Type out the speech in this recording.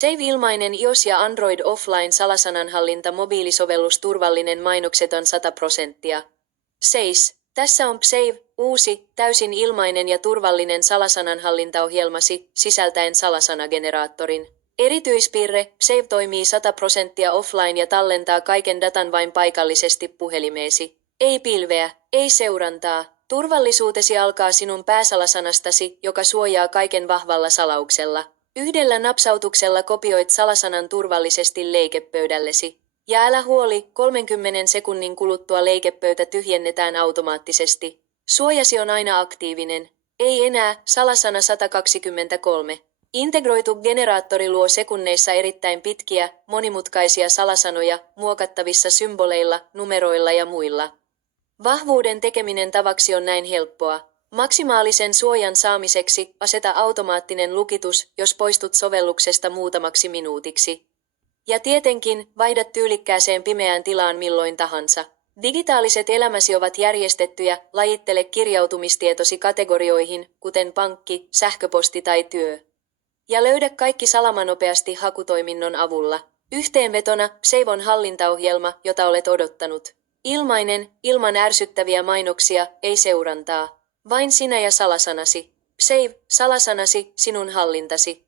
Save ilmainen iOS ja Android offline salasananhallinta mobiilisovellus turvallinen mainokseton 100%. 6. Tässä on Save, uusi, täysin ilmainen ja turvallinen salasananhallintaohjelmasi, sisältäen salasanageneraattorin. Erityispiirre, Save toimii 100% offline ja tallentaa kaiken datan vain paikallisesti puhelimeesi. Ei pilveä, ei seurantaa. Turvallisuutesi alkaa sinun pääsalasanastasi, joka suojaa kaiken vahvalla salauksella. Yhdellä napsautuksella kopioit salasanan turvallisesti leikepöydällesi. Ja älä huoli, 30 sekunnin kuluttua leikepöytä tyhjennetään automaattisesti. Suojasi on aina aktiivinen. Ei enää, salasana 123. Integroitu generaattori luo sekunneissa erittäin pitkiä, monimutkaisia salasanoja, muokattavissa symboleilla, numeroilla ja muilla. Vahvuuden tekeminen tavaksi on näin helppoa. Maksimaalisen suojan saamiseksi aseta automaattinen lukitus, jos poistut sovelluksesta muutamaksi minuutiksi. Ja tietenkin, vaihda tyylikkääseen pimeään tilaan milloin tahansa. Digitaaliset elämäsi ovat järjestettyjä, lajittele kirjautumistietosi kategorioihin, kuten pankki, sähköposti tai työ. Ja löydä kaikki salamanopeasti hakutoiminnon avulla. Yhteenvetona, Save on hallintaohjelma, jota olet odottanut. Ilmainen, ilman ärsyttäviä mainoksia, ei seurantaa. Vain sinä ja salasanasi. Save, salasanasi, sinun hallintasi.